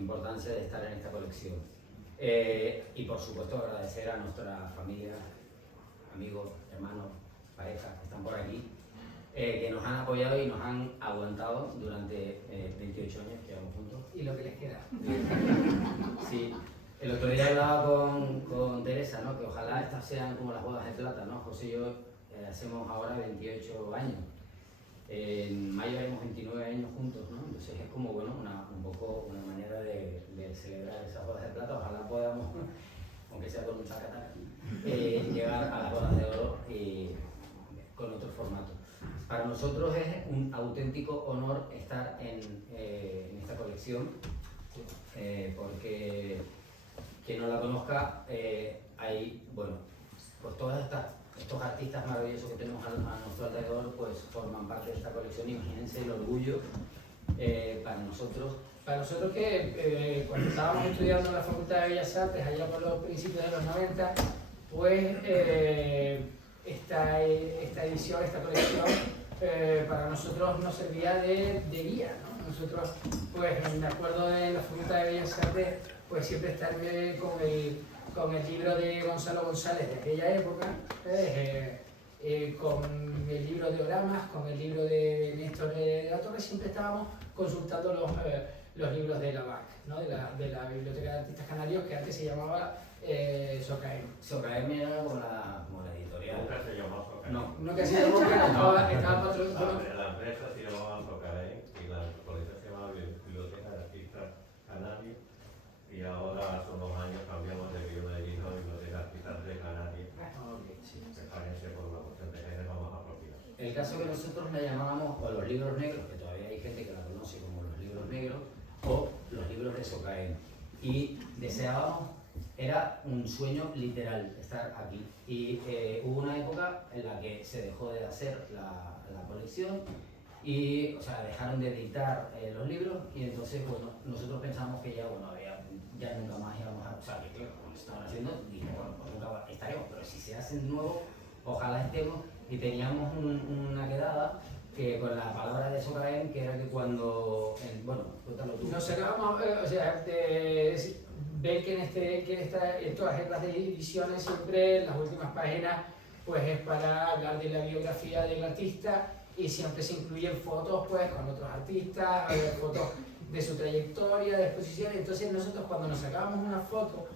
importancia de estar en esta colección. Y por supuesto agradecer a nuestra familia, amigos, hermanos, parejas que están por aquí, que nos han apoyado y nos han aguantado durante 28 años que llevamos juntos. Y lo que les queda. Sí. El otro día hablaba con Teresa, ¿no? Que ojalá estas sean como las bodas de plata, ¿no? José y yo hacemos ahora 28 años. En mayo haremos 29 años juntos, ¿no? Entonces es como, bueno, un poco una manera de celebrar esas bodas de plata. Ojalá podamos, aunque sea con un chacatac, llegar a las bodas de oro con otro formato. Para nosotros es un auténtico honor estar en esta colección, porque quien no la conozca, hay, bueno, pues todos estos artistas maravillosos que tenemos a nuestro alrededor, pues forman parte de esta colección. Imagínense el orgullo para nosotros. Para nosotros que cuando estábamos estudiando en la Facultad de Bellas Artes, allá por los principios de los 90, pues esta edición, esta colección, para nosotros nos servía de guía, ¿no? Nosotros, pues me acuerdo de la Facultad de Bellas Artes, pues siempre estar con el libro de Gonzalo González de aquella época, con el libro de Oramas, con el libro de Néstor de la Torre, siempre estábamos consultando los libros de la BAC, ¿no? de la Biblioteca de Artistas Canarios, que antes se llamaba SOCAEM. SOCAEM era como la editorial. Nunca se llamó SOCAEM. No, nunca se llamó, estaba patrocinado. La empresa se llamaba SOCAEM y la colección se llamaba Biblioteca de Artistas Canarios, y ahora hace unos años cambiamos de Biblioteca de Artistas de Canarias. Sí. Preferencia por una cuestión de género más apropiada. El caso que nosotros le llamábamos o los libros negros, que todavía hay gente que la conoce como los libros negros, o los libros de SOCAEM. Y deseábamos, era un sueño literal estar aquí. Y hubo una época en la que se dejó de hacer la colección y, o sea, dejaron de editar los libros, y entonces, bueno, nosotros pensamos que ya, bueno, ya nunca más íbamos a, o sea, que claro, como lo estaban haciendo, dijimos, bueno, pues nunca estaremos, pero si se hacen de nuevo, ojalá estemos. Y teníamos una quedada que con la palabra de SOCAEM, que era que cuando, bueno, cuéntalo tú. Nos sacábamos, o sea, ven que en todas las ediciones siempre las últimas páginas pues es para hablar de la biografía del artista, y siempre se incluyen fotos pues con otros artistas, fotos de su trayectoria, de exposiciones. Entonces nosotros cuando nos sacábamos una foto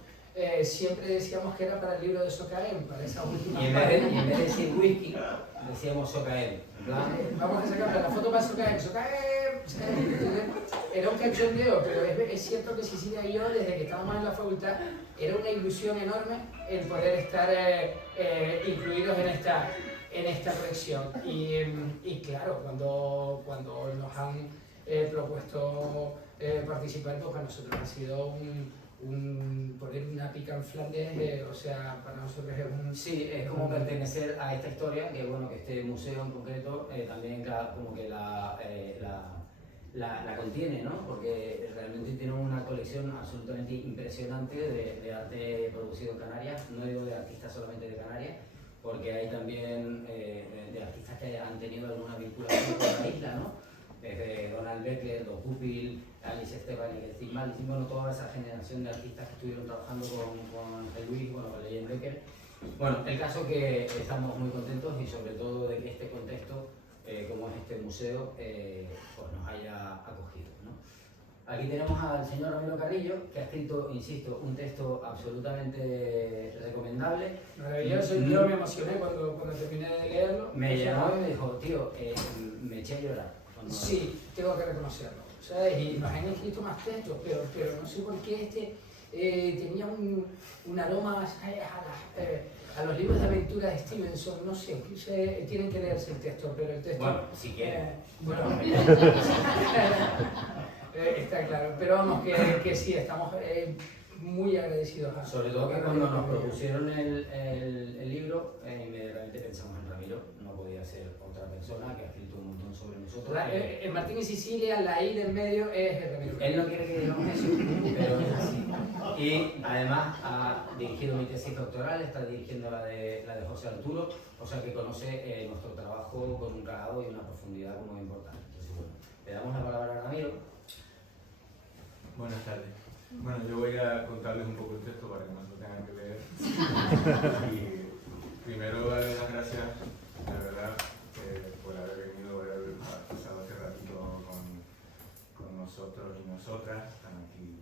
siempre decíamos que era para el libro de SOCAEM, para esa última página. Y en vez de decir whisky, decíamos SOCAEM. Vamos a sacar la foto para SOCAEM. Era un cachondeo, pero es cierto que Cecilia y yo, desde que estábamos en la facultad, era una ilusión enorme el poder estar incluidos en esta colección. Y claro, cuando nos han propuesto participar, pues para nosotros ha sido poner una pica en Flandes, o sea, para nosotros es un... Sí, es como pertenecer a esta historia, que bueno, que este museo en concreto también como que la contiene, ¿no? Porque realmente tiene una colección absolutamente impresionante de arte producido en Canarias. No digo de artistas solamente de Canarias, porque hay también de artistas que han tenido alguna vinculación con la isla, ¿no? Desde Donald Beckler, Dos Pupil, Alice Esteban y Steve Maltin, bueno, toda esa generación de artistas que estuvieron trabajando con Ángel Luis, bueno, con Leyen Becker. Bueno, el caso que estamos muy contentos, y sobre todo de que este contexto, como es este museo, pues nos haya acogido, ¿no? Aquí tenemos al señor Ramiro Carrillo, que ha escrito, insisto, un texto absolutamente recomendable. Maravilloso, yo me emocioné cuando terminé de leerlo. Me llamó y me dijo, tío, me eché a llorar. Sí, tengo que reconocerlo. ¿Sabes? Y nos han escrito más textos, pero no sé por qué tenía un aroma, ¿sabes? A los libros de aventura de Stevenson, no sé, tienen que leerse el texto, pero el texto... Bueno, si quieren. Bueno, está claro, pero vamos, que sí, estamos muy agradecidos. Sobre todo que cuando nos propusieron el libro, inmediatamente pensamos en Ramiro, no podía ser otra persona que ha escrito un montón sobre nosotros. En Martín y Sicilia, la I del medio es el Ramiro. Él no quiere que digamos eso, pero es así. Y además ha dirigido mi tesis doctoral, está dirigiendo la de José Arturo, o sea que conoce nuestro trabajo con un calado y una profundidad muy importante. Entonces, bueno, le damos la palabra a Ramiro. Buenas tardes. Bueno, yo voy a contarles un poco el texto para que no lo tengan que leer. Y primero darles las gracias, de verdad, por haber venido, por haber pasado este ratito con nosotros y nosotras. Están aquí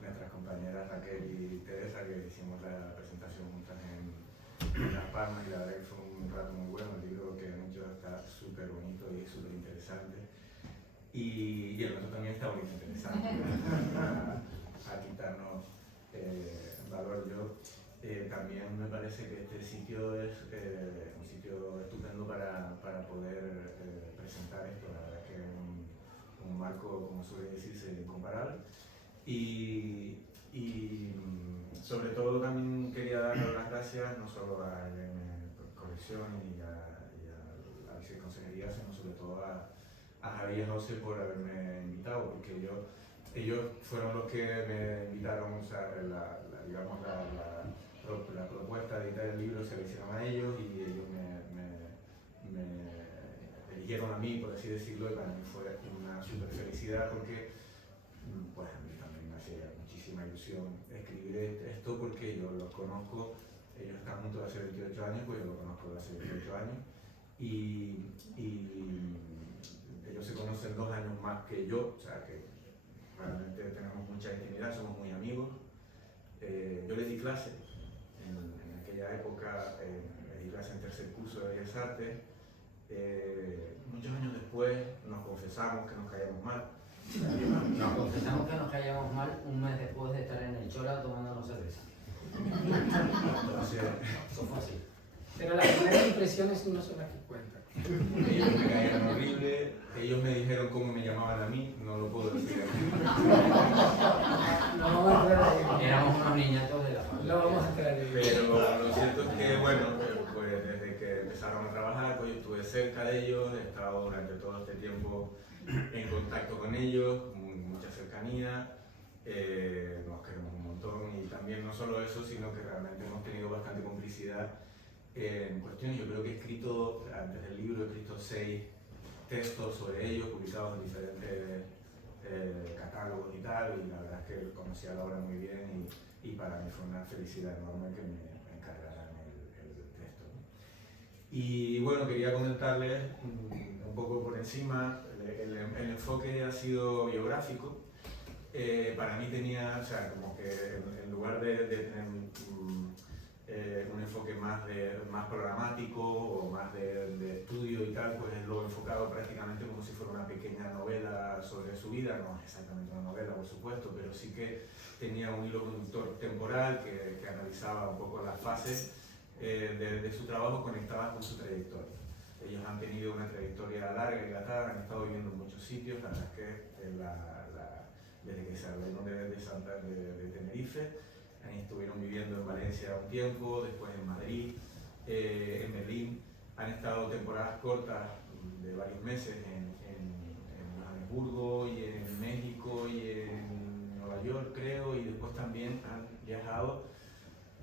nuestras compañeras Raquel y Teresa, que hicimos la presentación juntas en Las Palmas, y la verdad que fue un rato muy bueno. El libro que han hecho está súper bonito y súper interesante. Y el otro también está bonito, interesante, a quitarnos valor. Yo también me parece que este sitio es un sitio estupendo para poder presentar esto. La verdad que es un marco, como suele decirse, incomparable. Y sobre todo también quería dar las gracias no solo a Colección y a la Viceconsejería, sino sobre todo a Javi y José por haberme invitado, porque ellos fueron los que me invitaron, o sea, digamos, la propuesta de editar el libro se la hicieron a ellos, y ellos me eligieron a mí, por así decirlo, y para mí fue una super felicidad, porque pues a mí también me hacía muchísima ilusión escribir esto, porque yo los conozco. Ellos están juntos hace 28 años, pues yo los conozco de hace 28 años, y ellos se conocen 2 años más que yo, o sea que realmente tenemos mucha intimidad, somos muy amigos. Yo les di clase en aquella época, les di clase en tercer curso de Bellas Artes. Muchos años después nos confesamos que nos caíamos mal. Nos confesamos que nos caíamos mal un mes después de estar en el Chola tomándonos cerveza. Entonces, Eso fue así. Pero las primeras impresiones no son las que cuentan. ellos me caían horrible, ellos me dijeron cómo me llamaban a mí, no lo puedo decir aquí. No vamos a entrar ahí. Éramos unos niñatos de la familia. No vamos a entrar ahí. Pero lo cierto es que, bueno, pues desde que empezaron a trabajar, pues yo estuve cerca de ellos, he estado durante todo este tiempo en contacto con ellos, mucha cercanía, nos queremos un montón, y también no solo eso, sino que realmente hemos tenido bastante complicidad en cuestiones. Yo creo que he escrito, antes del libro, he escrito 6 textos sobre ellos, publicados en diferentes catálogos y tal, y la verdad es que conocía la obra muy bien, y para mí fue una felicidad enorme que me encargaran el texto, ¿no? Y bueno, quería comentarles un poco por encima. El enfoque ha sido biográfico. Para mí tenía, o sea, como que en lugar de tener un enfoque más programático o más de estudio y tal, pues lo he enfocado prácticamente como si fuera una pequeña novela sobre su vida. No es exactamente una novela, por supuesto, pero sí que tenía un hilo conductor temporal que analizaba un poco las fases de su trabajo conectadas con su trayectoria. Ellos han tenido una trayectoria larga y dilatada, han estado viviendo en muchos sitios. La verdad es que desde que salieron de Tenerife, estuvieron viviendo en Valencia un tiempo, después en Madrid, en Berlín. Han estado temporadas cortas de varios meses en Johannesburgo y en México y en Nueva York, creo, y después también han viajado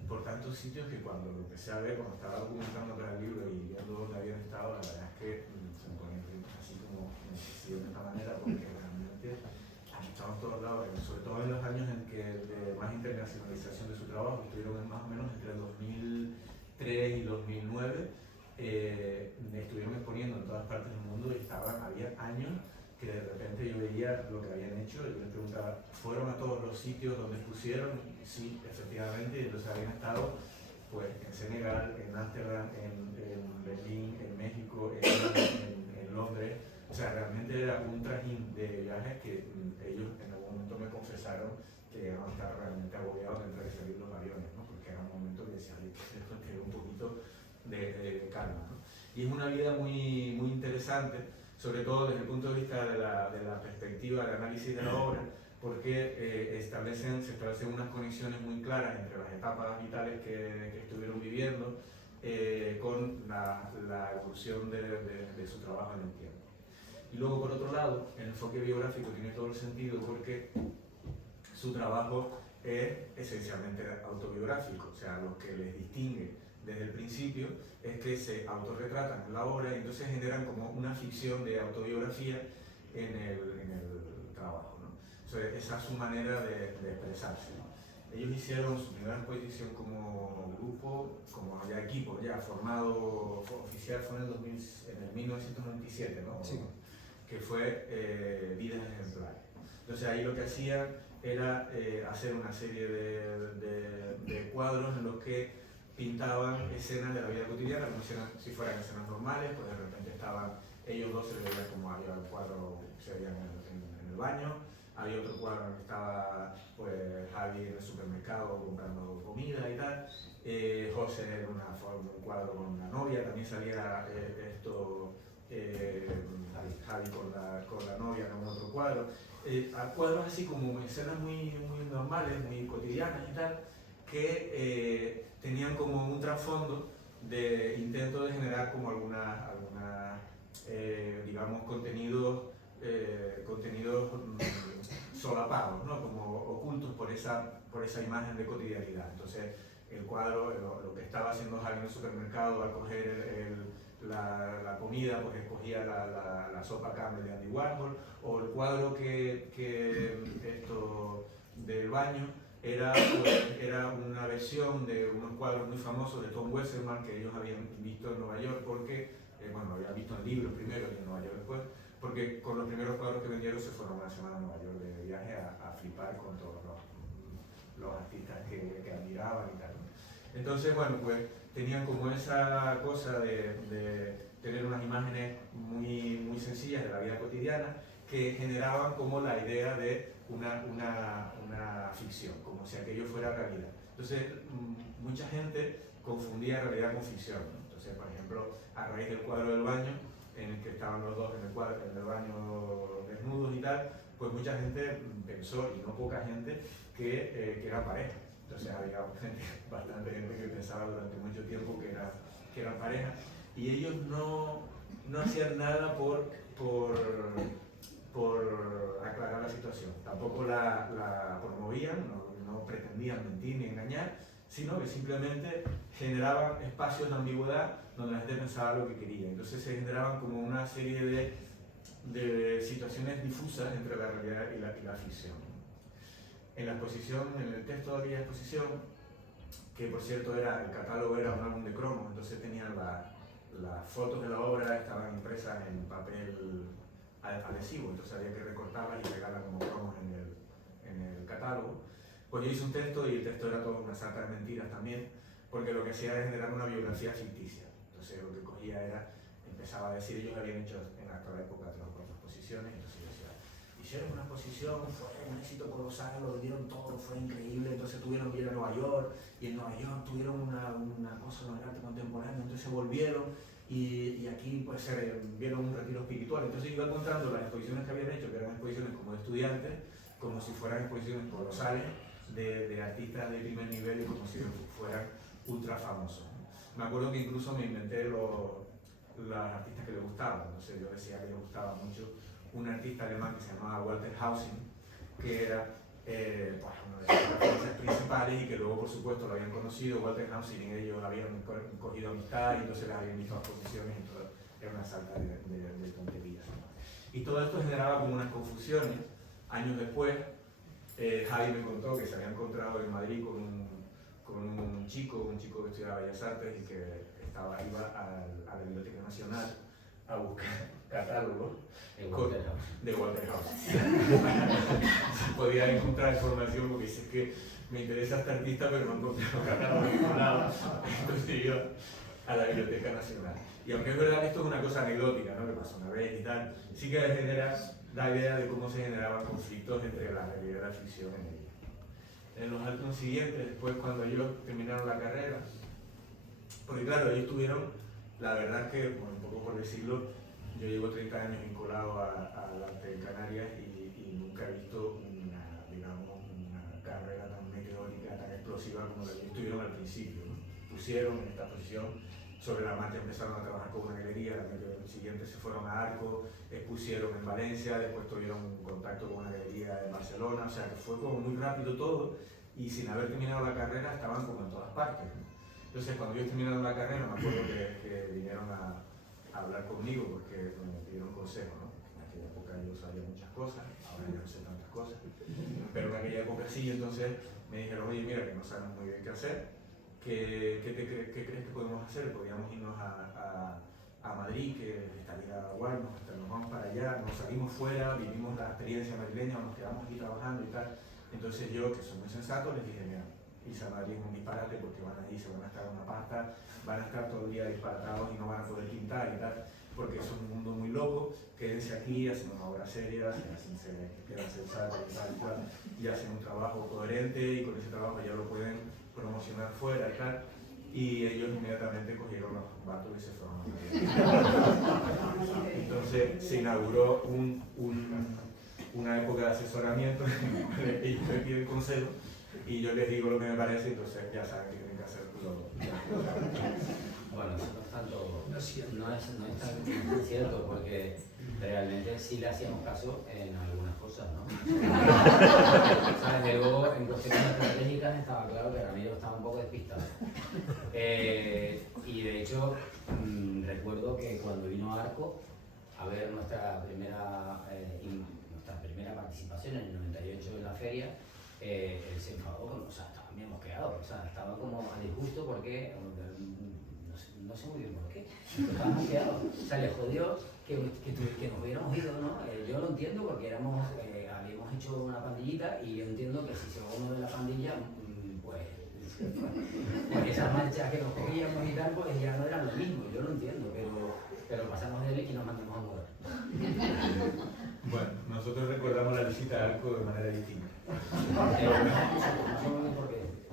por tantos sitios que cuando lo empecé a ver, cuando estaba documentando para el libro y viendo dónde habían estado, la verdad es que se me ponen así como de esta manera, porque realmente han estado en todos lados, sobre todo en los años en que de más internacionalización de su trabajo, estuvieron más o menos entre el 2003 y 2009, estuvieron exponiendo en todas partes del mundo, y había años que de repente yo veía lo que habían hecho y yo les preguntaba, ¿fueron a todos los sitios donde expusieron? Sí, efectivamente, y entonces habían estado pues en Senegal, en Ámsterdam, en Berlín, en México, en Londres. O sea, realmente era un trajín de viajes que ellos en algún momento me confesaron que llegaron a estar realmente agobiados de entrar y salir los aviones, ¿no? Porque era un momento que decían, esto tiene un poquito de calma, ¿no? Y es una vida muy, muy interesante, sobre todo desde el punto de vista de la perspectiva del análisis de la obra, porque se establecen unas conexiones muy claras entre las etapas vitales que estuvieron viviendo con la evolución de su trabajo en el tiempo. Y luego, por otro lado, el enfoque biográfico tiene todo el sentido porque su trabajo es esencialmente autobiográfico, o sea, lo que les distingue desde el principio es que se autorretratan en la obra y entonces generan como una ficción de autobiografía en el trabajo, ¿no? Entonces, esa es su manera de expresarse. Ellos hicieron su primera exposición como grupo, como ya equipo, ya formado oficial, fue en el 1997, ¿no? Sí. Que fue Vidas Ejemplares. Entonces ahí lo que hacían era hacer una serie de cuadros en los que pintaban escenas de la vida cotidiana, como si fueran escenas normales, pues de repente estaban ellos dos, se veían como había un cuadro que se veían en el baño, había otro cuadro en el que estaba pues, Javi en el supermercado comprando comida y tal, José en un cuadro con una novia, también salía Javi con la novia en otro cuadro, a cuadros así como escenas muy normales, muy cotidianas y tal, que tenían como un trasfondo de intento de generar como alguna digamos, contenidos solapados, ¿no? Como ocultos por esa imagen de cotidianidad. Entonces, el cuadro, lo que estaba haciendo Javi en el supermercado al coger la comida, pues escogía la sopa Campbell de Andy Warhol, o el cuadro del baño era una versión de unos cuadros muy famosos de Tom Wesselmann que ellos habían visto en Nueva York porque, habían visto en libros primero y en Nueva York después, porque con los primeros cuadros que vendieron se fueron una semana a Nueva York de viaje a flipar con todos los artistas que admiraban y tal, ¿no? Entonces, bueno, pues tenían como esa cosa de tener unas imágenes muy sencillas de la vida cotidiana que generaban como la idea de una ficción, como si aquello fuera realidad. Entonces, mucha gente confundía realidad con ficción, ¿no? Entonces, por ejemplo, a raíz del cuadro del baño, en el que estaban los dos en el baño desnudos y tal, pues mucha gente pensó, y no poca gente, que eran pareja. Entonces había bastante gente que pensaba durante mucho tiempo que eran pareja, y ellos no hacían nada por aclarar la situación. Tampoco la promovían, no pretendían mentir ni engañar, sino que simplemente generaban espacios de ambigüedad donde la gente pensaba lo que quería. Entonces se generaban como una serie de situaciones difusas entre la realidad y la ficción. En la exposición, en el texto de aquella exposición, que por cierto el catálogo era un álbum de cromos, entonces tenían las fotos de la obra, estaban impresas en papel adhesivo, entonces había que recortarlas y pegarlas como cromos en el catálogo. Pues yo hice un texto y el texto era toda una sarta de mentiras también, porque lo que hacía era generar una biografía ficticia. Entonces lo que cogía empezaba a decir, ellos habían hecho en aquella época 3 o 4 exposiciones, entonces yo decía, hicieron una exposición, fue un éxito colosal, lo dieron todo, fue increíble, entonces tuvieron que ir a Nueva York, y en Nueva York tuvieron una cosa de arte contemporáneo, entonces volvieron, y aquí pues vieron un retiro espiritual. Entonces iba contando las exposiciones que habían hecho, que eran exposiciones como de estudiantes, como si fueran exposiciones colosales, de artistas de primer nivel y como si fueran ultra famosos. Me acuerdo que incluso me inventé los artistas que le gustaban. Entonces yo decía que le gustaba mucho un artista alemán que se llamaba Walter Hausen, que era uno de las referencias principales y que luego por supuesto lo habían conocido. Walter Hausen y ellos habían cogido amistad y entonces les habían visto a exposiciones y todo, era una salta de tonterías, ¿no? Y todo esto generaba como unas confusiones. Años después, Javi me contó que se había encontrado en Madrid con un chico que estudiaba Bellas Artes y que iba a la Biblioteca Nacional a buscar catálogos de Walter House. Se podía encontrar información porque dice que me interesa este artista pero no encontré los catálogos en ningún lado. Entonces iba a la Biblioteca Nacional. Y aunque es verdad que esto es una cosa anecdótica, ¿no? Que pasó una vez y tal, sí que genera la idea de cómo se generaban conflictos entre la realidad y la ficción en ella. En los años siguientes, después cuando ellos terminaron la carrera, porque claro, ellos tuvieron, la verdad que, bueno, un poco por decirlo, yo llevo 30 años vinculado al arte en Canarias y nunca he visto una carrera tan meteórica, tan explosiva como la que ellos tuvieron al principio, ¿no? Pusieron en esta posición, sobre la marcha empezaron a trabajar con una galería, el año siguiente se fueron a Arco, expusieron en Valencia, después tuvieron contacto con una galería en Barcelona, o sea que fue como muy rápido todo y sin haber terminado la carrera estaban como en todas partes, ¿no? Entonces cuando ellos terminaron la carrera me acuerdo que vinieron a hablar conmigo porque me pidieron consejo, ¿no? En aquella época yo sabía muchas cosas, ahora ya no sé tantas cosas, pero en aquella época sí. Entonces me dijeron, oye, mira, que no sabemos muy bien qué hacer, ¿qué crees que podemos hacer? Podríamos irnos a Madrid, que estaría guay, nos vamos para allá, nos salimos fuera, vivimos la experiencia madrileña, nos quedamos aquí trabajando y tal. Entonces yo, que soy muy sensato, les dije, mira, irse a Madrid es un disparate porque van allí, se van a estar una pasta, van a estar todo el día disparatados y no van a poder pintar y tal, porque es un mundo muy loco. Quédense aquí, hacen una obra seria, quedan sensatos y tal y cual, y hacen un trabajo coherente, y con ese trabajo ya lo pueden promocionar fuera y tal. Y ellos inmediatamente cogieron los vatos y se fueron a Madrid. Entonces se inauguró una época de asesoramiento en la que ellos me piden consejo y yo les digo lo que me parece, entonces ya saben que tienen que hacerlo. Bueno, eso no es tanto, No es cierto. no es tan cierto, porque realmente sí le hacíamos caso en algunas cosas, ¿no? O sea, desde luego, en cuestiones estratégicas estaba claro que Ramiro estaba un poco despistado. Y de hecho, recuerdo que cuando vino a Arco a ver nuestra primera participación en el 98 en la feria, él se enfadó, o sea, estaba bien mosqueado, o sea, estaba como a disgusto porque, no sé muy bien por qué, estaba mosqueado, o sea, le jodió que nos hubiéramos ido, ¿no? Yo lo entiendo porque habíamos hecho una pandillita y yo entiendo que si se va uno de la pandilla, pues esas marchas que nos cogíamos y tal, pues ya no eran lo mismo, yo lo entiendo, pero pasamos de él y nos mandamos a mover. Bueno, nosotros recordamos la visita a Arco de manera distinta.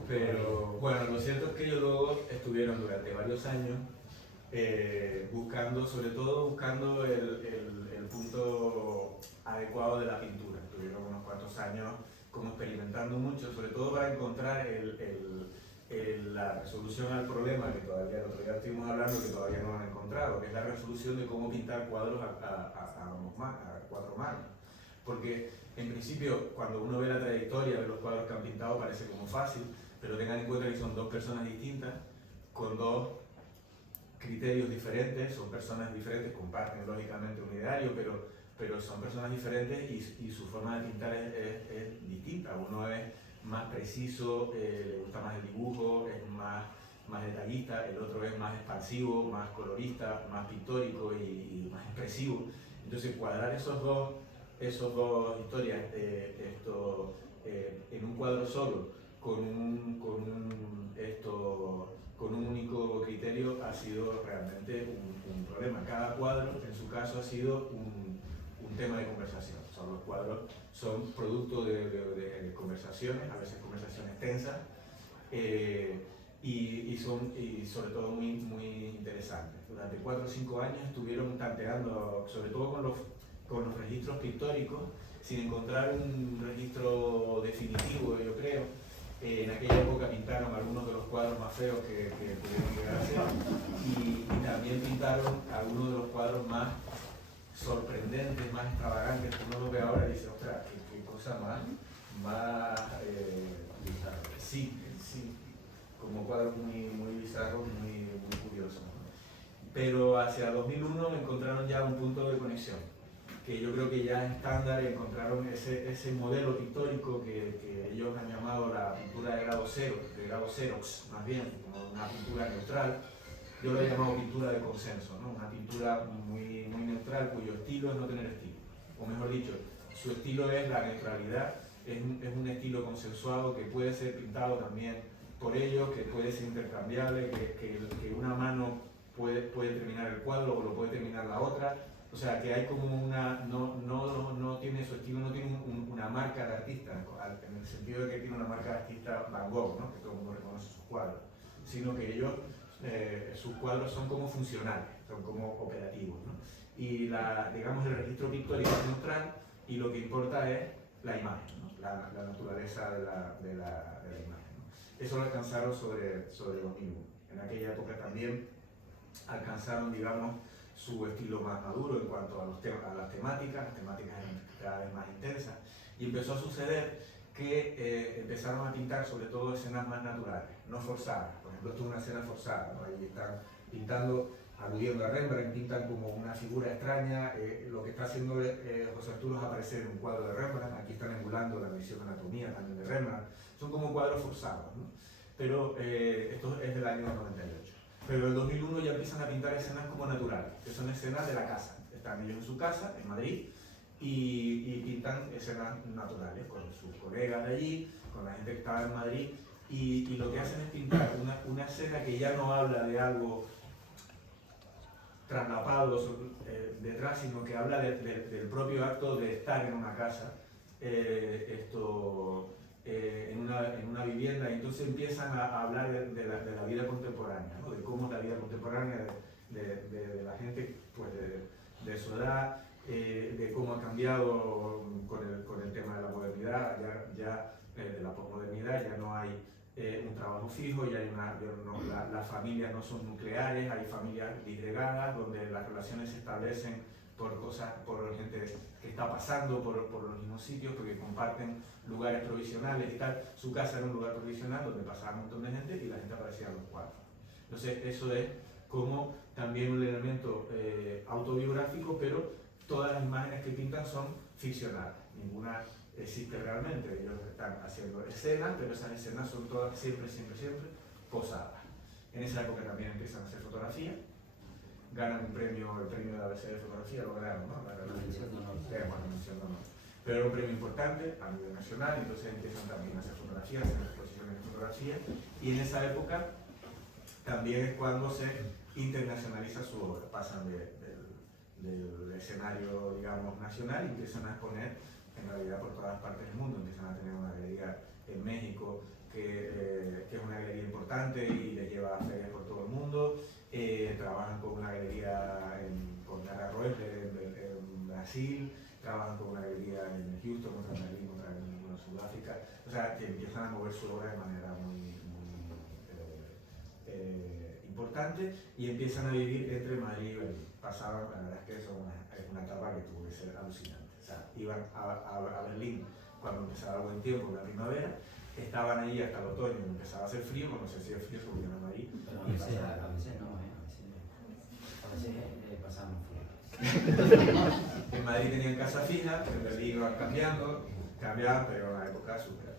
Pero bueno, lo cierto es que ellos dos estuvieron durante varios años sobre todo buscando el punto adecuado de la pintura. Estuvieron unos cuantos años como experimentando mucho, sobre todo para encontrar la resolución al problema que todavía el otro día estuvimos hablando, que todavía no han encontrado, que es la resolución de cómo pintar cuadros a cuatro manos. Porque en principio, cuando uno ve la trayectoria de los cuadros que han pintado, parece como fácil, pero tengan en cuenta que son dos personas distintas, con dos criterios diferentes, son personas diferentes, comparten lógicamente un ideario, pero son personas diferentes y su forma de pintar es distinta. Uno es más preciso, le gusta más el dibujo, es más detallista, el otro es más expansivo, más colorista, más pictórico y más expresivo. Entonces cuadrar esos dos historias en un cuadro solo, con un único criterio, ha sido realmente un problema. Cada cuadro, en su caso, ha sido un tema de conversación. Los cuadros son producto de conversaciones, a veces conversaciones tensas, y sobre todo muy, muy interesantes. Durante 4 o 5 años estuvieron tanteando, sobre todo con los registros pictóricos, sin encontrar un registro definitivo, yo creo. En aquella época pintaron algunos de los cuadros más feos que pudieron llegar a ser, y también pintaron algunos de los cuadros más sorprendentes, más extravagantes, que uno lo ve ahora y dice, ostras, qué cosa más sí, como cuadros muy bizarros, muy curiosos. Pero hacia 2001 encontraron ya un punto de conexión, que yo creo que ya es estándar, y encontraron ese modelo pictórico que ellos han llamado la pintura de grado cero, más bien, como una pintura neutral. Yo lo he llamado pintura de consenso, ¿no? Una pintura muy neutral, cuyo estilo es no tener estilo. O mejor dicho, su estilo es la neutralidad, es un estilo consensuado que puede ser pintado también por ellos, que puede ser intercambiable, que una mano puede terminar el cuadro o lo puede terminar la otra. O sea, que hay como no tiene su estilo, no tiene una marca de artista, en el sentido de que tiene una marca de artista Van Gogh, ¿no? Que todo el mundo reconoce sus cuadros, sino que ellos, sus cuadros son como funcionales, son como operativos, ¿no? Y digamos, el registro pictórico es neutral y lo que importa es la imagen, ¿no? La naturaleza de la imagen, ¿no? Eso lo alcanzaron sobre 2001. En aquella época también alcanzaron, digamos, su estilo más maduro en cuanto a las temáticas eran cada vez más intensas, y empezó a suceder que empezaron a pintar sobre todo escenas más naturales, no forzadas. Por ejemplo, esto es una escena forzada, ¿no? Ahí están pintando aludiendo a Rembrandt, pintan como una figura extraña. Lo que está haciendo José Arturo es aparecer en un cuadro de Rembrandt. Aquí están emulando la visión anatomía también de Rembrandt. Son como cuadros forzados, ¿no? Pero esto es del año 98. Pero en el 2001 ya empiezan a pintar escenas como naturales, que son escenas de la casa. Están ellos en su casa, en Madrid, y pintan escenas naturales con sus colegas de allí, con la gente que estaba en Madrid, y lo que hacen es pintar una escena que ya no habla de algo traslapado detrás, sino que habla del propio acto de estar en una casa, en una vivienda, y entonces empiezan a hablar de la vida contemporánea, ¿no? De cómo es la vida contemporánea de la gente pues, de su edad, de cómo ha cambiado con el tema de la modernidad, de la posmodernidad. Ya no hay un trabajo fijo, ya hay las familias no son nucleares, hay familias disgregadas donde las relaciones se establecen por gente que está pasando por los mismos sitios, porque comparten lugares provisionales y tal. Su casa era un lugar provisional donde pasaba un montón de gente y la gente aparecía en los cuadros. Entonces eso es como también un elemento autobiográfico, pero todas las imágenes que pintan son ficcionales, ninguna existe realmente. Ellos están haciendo escenas, pero esas escenas son todas siempre posadas. En esa época también empiezan a hacer fotografía, ganan el premio de ABC de fotografía, lo ganaron, ¿no? Mención de honor. Bueno, mención de honor. Pero era un premio importante a nivel nacional, entonces empiezan también a hacer fotografía, a hacer exposiciones de fotografía, y en esa época también es cuando se internacionaliza su obra, pasan del escenario, digamos, nacional y empiezan a exponer en realidad por todas partes del mundo. Empiezan a tener una galería en México que es una galería importante y les lleva a ferias por todo el mundo. Trabajan con una galería con Cara Roeper en Brasil, trabajan con una galería en Houston, otra en Berlín, otra en Sudáfrica. O sea, que empiezan a mover su obra de manera muy importante y empiezan a vivir entre Madrid y Berlín. Pasaban, la verdad es que eso es una etapa que tuvo que ser alucinante. O sea, iban a Berlín cuando empezaba el buen tiempo, la primavera, estaban allí hasta el otoño, empezaba a hacer frío, cuando se hacía frío se volvían a Madrid. Pero a veces no, a veces pasábamos frío. En Madrid tenían casa fija, en Berlín iban cambiaban, pero en una época súper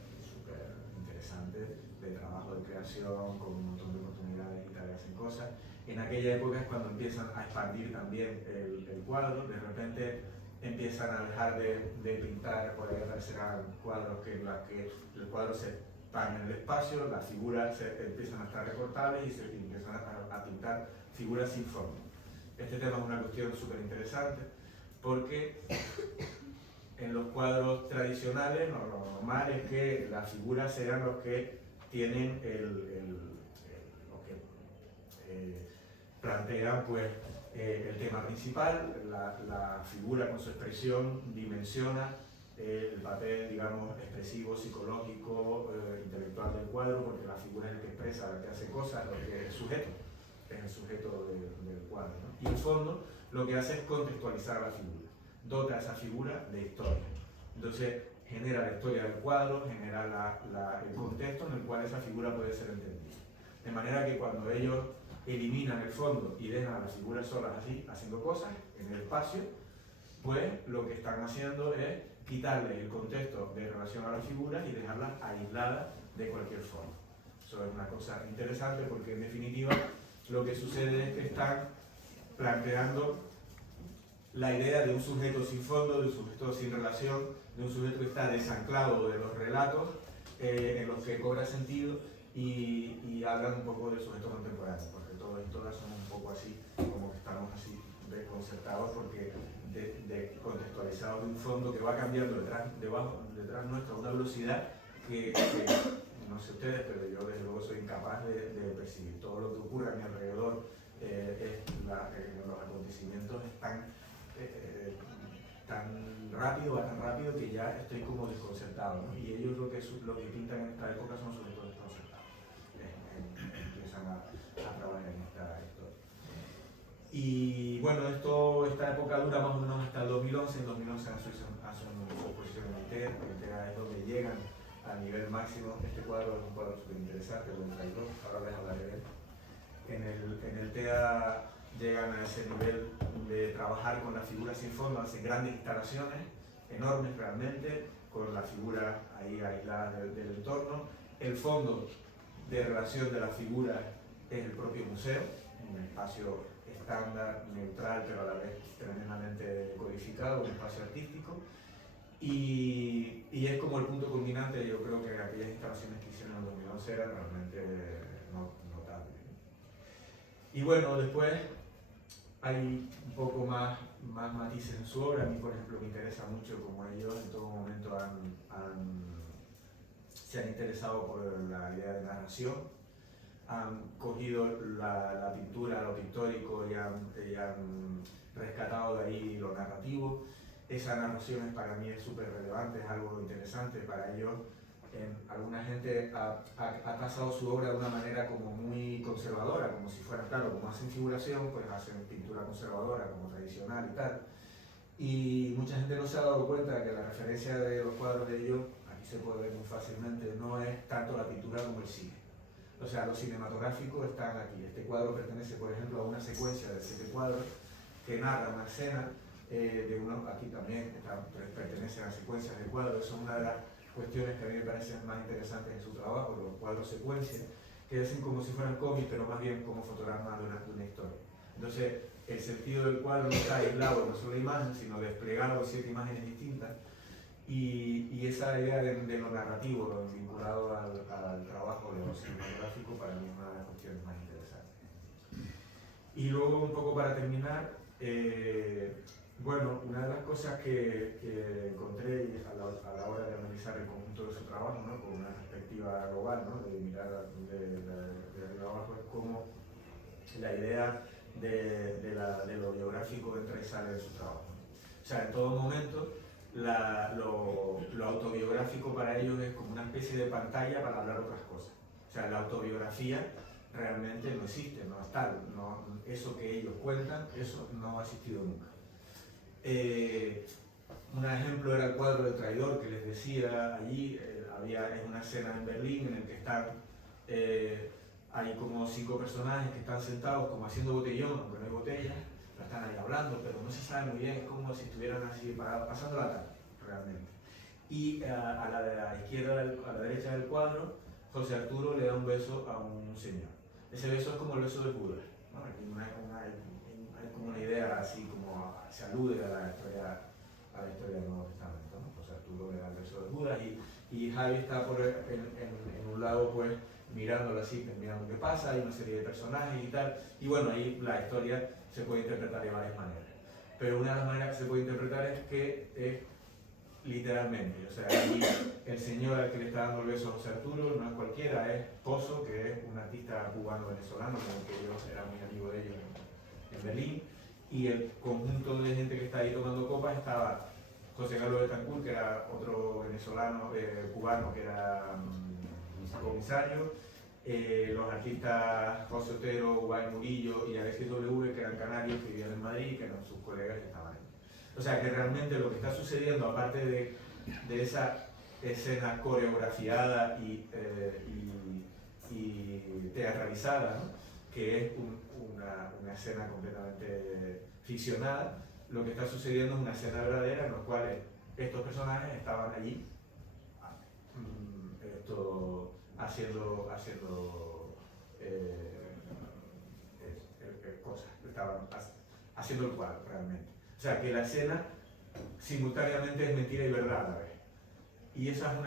interesante de trabajo, de creación, con un montón de oportunidades y tareas en cosas. En aquella época es cuando empiezan a expandir también el cuadro. De repente empiezan a dejar de pintar, por ahí aparecerán cuadros que el cuadro se expande en el espacio, las figuras empiezan a estar recortables y se empiezan a pintar figuras sin fondo. Este tema es una cuestión súper interesante porque en los cuadros tradicionales lo normal es que las figuras sean los que tienen lo que plantean pues el tema principal. La figura con su expresión dimensiona el papel, digamos, expresivo, psicológico, intelectual del cuadro, porque la figura es el que expresa, el que hace cosas, lo que es el sujeto del cuadro, ¿no? Y el fondo lo que hace es contextualizar la figura, dota a esa figura de historia. Entonces genera la historia del cuadro, genera el contexto en el cual esa figura puede ser entendida. De manera que cuando ellos eliminan el fondo y dejan a las figuras solas así, haciendo cosas en el espacio, pues lo que están haciendo es quitarle el contexto de relación a las figuras y dejarlas aisladas de cualquier fondo. Eso es una cosa interesante porque en definitiva lo que sucede es que están planteando la idea de un sujeto sin fondo, de un sujeto sin relación, de un sujeto que está desanclado de los relatos en los que cobra sentido y hablan un poco del sujeto contemporáneo, porque todos y todas son un poco así, como que estamos así desconcertados porque contextualizados de un fondo que va cambiando detrás nuestro a una velocidad que no sé ustedes, pero yo desde luego soy incapaz de percibir. Todo lo que ocurre a mi alrededor, los acontecimientos están tan rápido que ya estoy como desconcertado, ¿no? Y ellos lo que pintan en esta época son sujetos desconcertados. Empiezan a trabajar en esta historia. Y bueno, esta época dura más o menos hasta el 2011. En 2011 hacen su exposición en el TEA. El TEA es donde llegan al nivel máximo. Este cuadro es un cuadro súper interesante, buen traidor, ahora les hablaré de él. En el TEA llegan a ese nivel de trabajar con la figura sin fondo, hacen grandes instalaciones, enormes realmente, con la figura ahí aislada del entorno. El fondo de relación de la figura es el propio museo, un espacio estándar, neutral, pero a la vez tremendamente codificado, un espacio artístico. Y es como el punto culminante. Yo creo que aquellas instalaciones que hicieron en el 2011 eran realmente notables. Y bueno, después hay un poco más matices en su obra. A mí, por ejemplo, me interesa mucho como ellos en todo momento se han interesado por la idea de narración, han cogido la pintura, lo pictórico y han rescatado de ahí lo narrativo. Esa narración para mí es súper relevante, es algo interesante para ellos. Alguna gente ha tasado su obra de una manera como muy conservadora, como si fuera, claro, como hacen figuración, pues hacen pintura conservadora, como tradicional y tal. Y mucha gente no se ha dado cuenta de que la referencia de los cuadros de ellos, aquí se puede ver muy fácilmente, no es tanto la pintura como el cine. O sea, los cinematográficos están aquí. Este cuadro pertenece, por ejemplo, a una secuencia de 7 cuadros que narra una escena de uno, aquí también pertenecen a secuencias de cuadros. Son una de las cuestiones que a mí me parecen más interesantes en su trabajo, los cuadros secuencia, que hacen como si fueran cómics, pero más bien como fotogramas de una historia. Entonces, el sentido del cuadro no está aislado en una sola imagen, sino desplegado en 7 imágenes distintas. Y esa idea de lo narrativo, lo vinculado al trabajo de lo cinematográfico, para mí es una de las cuestiones más interesantes. Y luego, un poco para terminar, bueno, una de las cosas que encontré a la hora de analizar el conjunto de su trabajo, ¿no?, con una perspectiva global, ¿no?, de mirar de arriba abajo, es cómo la idea de lo biográfico entra y sale de su trabajo. O sea, en todo momento, lo autobiográfico para ellos es como una especie de pantalla para hablar otras cosas. O sea, la autobiografía realmente no existe, no es tal. No, eso que ellos cuentan, eso no ha existido nunca. Un ejemplo era el cuadro del traidor que les decía allí. Es una escena en Berlín en el que están, hay como 5 personajes que están sentados como haciendo botellón, aunque no hay botella, están ahí hablando, pero no se sabe muy bien, es como si estuvieran así parados, pasando la tarde, realmente. Y a la izquierda, a la derecha del cuadro, José Arturo le da un beso a un señor. Ese beso es como el beso de Judas, ¿no? Hay como una idea así, como se alude a la historia del Nuevo Testamento, ¿no? José Arturo le da el beso de Judas y Javi está en un lado, pues, mirándolo así, mirando qué pasa, hay una serie de personajes y tal, y bueno, ahí la historia se puede interpretar de varias maneras. Pero una de las maneras que se puede interpretar es que es literalmente, o sea, ahí el señor al que le está dando el beso a José Arturo no es cualquiera, es Pozo, que es un artista cubano-venezolano, con el que yo era muy amigo de ellos en Berlín, y el conjunto de gente que está ahí tomando copas estaba José Carlos Betancourt, que era otro venezolano, cubano, que era comisario, los artistas José Otero, Ubay Murillo y Alexis W, que eran canarios, que vivían en Madrid, que eran sus colegas que estaban ahí. O sea que realmente lo que está sucediendo, aparte de esa escena coreografiada y teatralizada, ¿no?, que es una escena completamente ficcionada, lo que está sucediendo es una escena verdadera en la cual estos personajes estaban allí haciendo cosas, estaban haciendo el cuadro realmente. O sea que la escena simultáneamente es mentira y verdad a la vez. Y esa es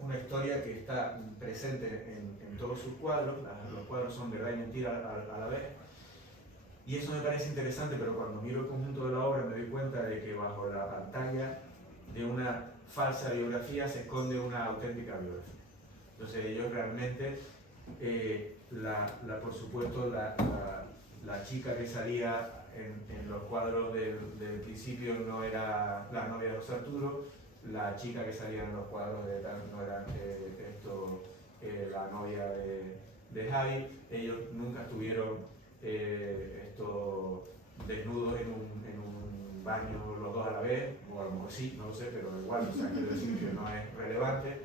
una historia que está presente en todos sus cuadros. Los cuadros son verdad y mentira a la vez. Y eso me parece interesante, pero cuando miro el conjunto de la obra me doy cuenta de que bajo la pantalla de una falsa biografía se esconde una auténtica biografía. Entonces ellos realmente, por supuesto, la chica que salía en los cuadros del principio no era la novia de José Arturo, la chica que salía en los cuadros de tal no era la novia de Javi. Ellos nunca estuvieron desnudos en un baño los dos a la vez, o a lo mejor sí, no lo sé, pero igual, o sea, quiero decir que no es relevante.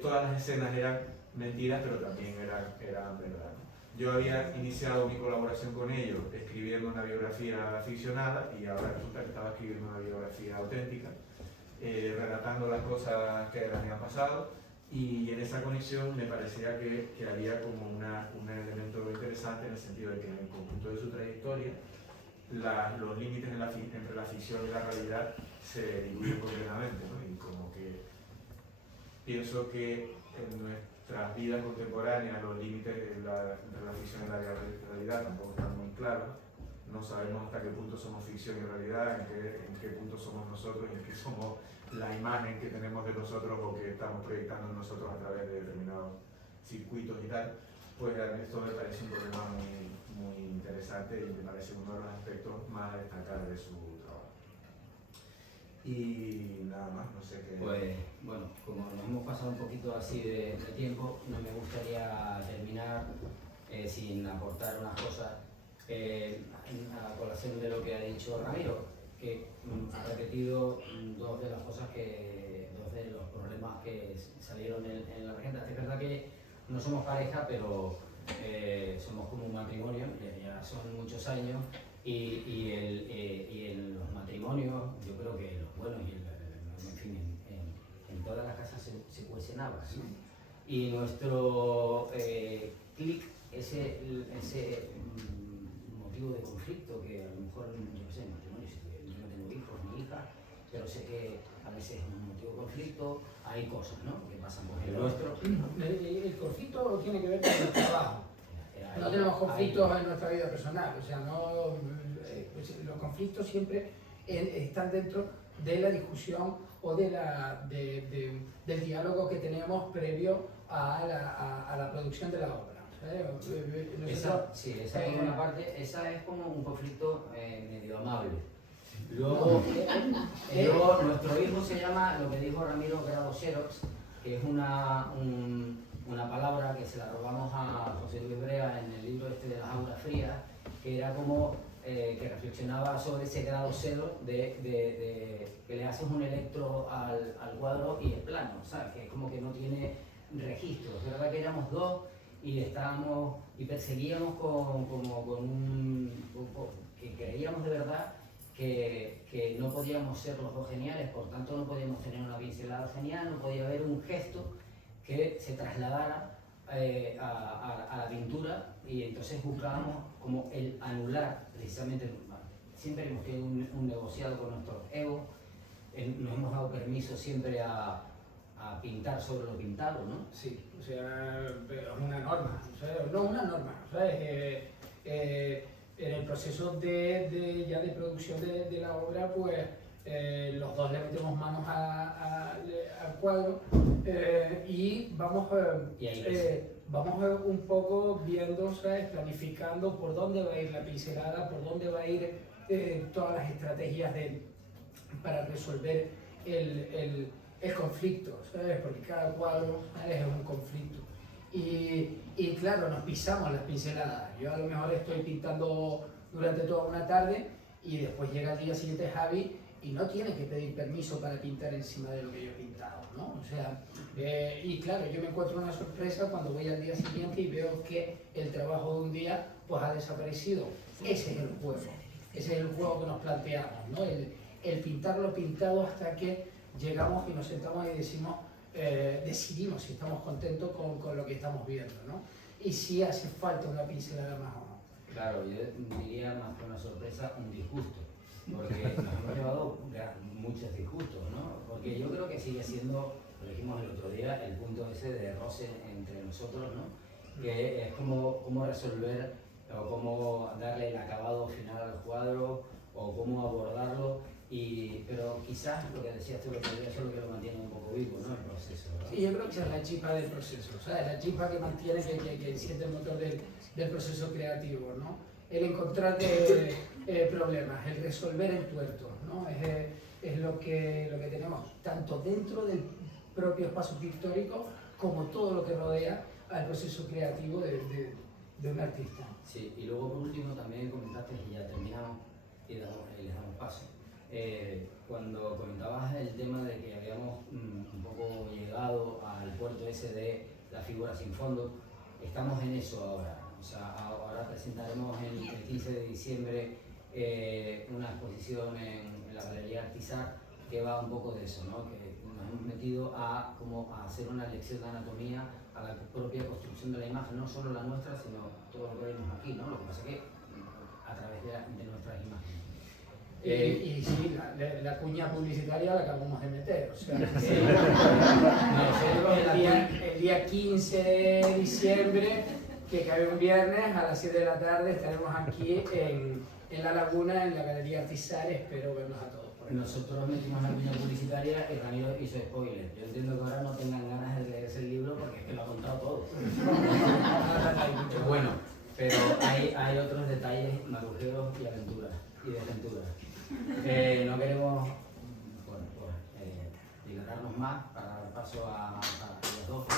Todas las escenas eran mentiras, pero también eran verdad, ¿no? Yo había iniciado mi colaboración con ellos escribiendo una biografía ficcionada y ahora resulta que estaba escribiendo una biografía auténtica, relatando las cosas que me han pasado, y en esa conexión me parecía que había como un elemento interesante en el sentido de que en el conjunto de su trayectoria los límites entre la ficción y la realidad se diluyen completamente, ¿no? Y como que pienso que en nuestras vidas contemporáneas los límites entre la ficción y la realidad tampoco están muy claros. No sabemos hasta qué punto somos ficción y realidad, en qué punto somos nosotros y en qué somos la imagen que tenemos de nosotros o que estamos proyectando en nosotros a través de determinados circuitos y tal. Pues esto me parece un problema muy interesante y me parece uno de los aspectos más a destacar de su trabajo. Y nada más, no sé qué... Pues bueno, como nos hemos pasado un poquito así de tiempo, no me gustaría terminar sin aportar unas cosas a colación de lo que ha dicho Ramiro, que ha repetido dos de los problemas que salieron en la regenta. Es verdad que no somos pareja, pero somos como un matrimonio, ya son muchos años, y en los matrimonios, yo creo que los buenos y en fin, en todas las casas se cuecen habas, ¿no? Y nuestro clic, ese motivo de conflicto que a lo mejor, yo no sé, en matrimonio, yo no tengo hijos ni hijas, pero sé que a veces es un motivo de conflicto, hay cosas, ¿no?, que pasan por el nuestro. El conflicto tiene que ver con el trabajo. No tenemos conflictos en nuestra vida personal, o sea, los conflictos siempre están dentro de la discusión o del diálogo que tenemos previo a la producción de la obra. Esa es una parte, esa es como un conflicto medio amable. Luego, nuestro hijo se llama, lo que dijo Ramiro, grado Xerox, que es una palabra que se la robamos a José Luis Brea en el libro este de las auras frías, que era como que reflexionaba sobre ese grado cero de que le haces un electro al cuadro y es plano, ¿sabes? Que es como que no tiene registros. Es verdad que éramos dos y estábamos y perseguíamos que creíamos de verdad que no podíamos ser los dos geniales, por tanto no podíamos tener una pincelada genial, no podía haber un gesto que se trasladara a la pintura, y entonces buscábamos como el anular, precisamente, siempre hemos tenido un negociado con nuestros egos, nos hemos dado permiso siempre a pintar sobre lo pintado, ¿no? Sí, o sea, es una norma, o sea, no una norma, o sea, en el proceso de producción de la obra, pues los dos le metemos manos al cuadro y vamos un poco viendo, ¿sabes?, planificando por dónde va a ir la pincelada, por dónde va a ir todas las estrategias para resolver el conflicto, ¿sabes?, porque cada cuadro, ¿sabes?, es un conflicto. Y claro, nos pisamos las pinceladas. Yo a lo mejor estoy pintando durante toda una tarde y después llega el día siguiente Javi y no tiene que pedir permiso para pintar encima de lo que yo he pintado, ¿no? O sea, y claro, yo me encuentro una sorpresa cuando voy al día siguiente y veo que el trabajo de un día pues ha desaparecido. Ese es el juego, ese es el juego que nos planteamos, ¿no? El pintar lo pintado hasta que llegamos y nos sentamos y decidimos si estamos contentos con lo que estamos viendo, ¿no? Y si hace falta una pincelada más o no. Claro, yo diría más que una sorpresa, un disgusto, porque nos hemos llevado muchos disgustos, ¿no? Porque yo creo que sigue siendo, lo dijimos el otro día, el punto ese de roce entre nosotros, ¿no? Que es cómo resolver o cómo darle el acabado final al cuadro o cómo abordarlo. Pero quizás lo que decías tú, eso es lo que lo mantiene un poco vivo, ¿no?, el proceso, ¿verdad? Sí, yo creo que esa es la chispa del proceso, ¿sabes? La chispa que mantiene, que enciende el motor del proceso creativo, ¿no? El encontrar problemas, el resolver el tuerto, ¿no? Es lo que tenemos tanto dentro del propio espacio pictórico como todo lo que rodea al proceso creativo de un artista. Sí, y luego por último también comentaste, y ya terminamos y les damos paso. Cuando comentabas el tema de que habíamos un poco llegado al puerto ese de la figura sin fondo, estamos en eso ahora. O sea, ahora presentaremos el 15 de diciembre una exposición en la Galería Artisar que va un poco de eso, ¿no? Que nos hemos metido a hacer una lección de anatomía a la propia construcción de la imagen, no solo la nuestra, sino todo lo que vemos aquí, ¿no? Lo que pasa es que a través de nuestras imágenes. Y sí, la cuña publicitaria la acabamos de meter, o sea, el día 15 de diciembre, que cae un viernes, a las 7 de la tarde estaremos aquí en La Laguna, en la Galería Artisar. Espero vernos a todos por ahí. Nosotros metimos la cuña publicitaria y Ramiro hizo spoiler. Yo entiendo que ahora no tengan ganas de leerse el libro porque es que lo ha contado todo. Bueno, pero hay otros detalles marujeros y aventuras y desventuras. No queremos dilatarnos más para dar paso a las 12.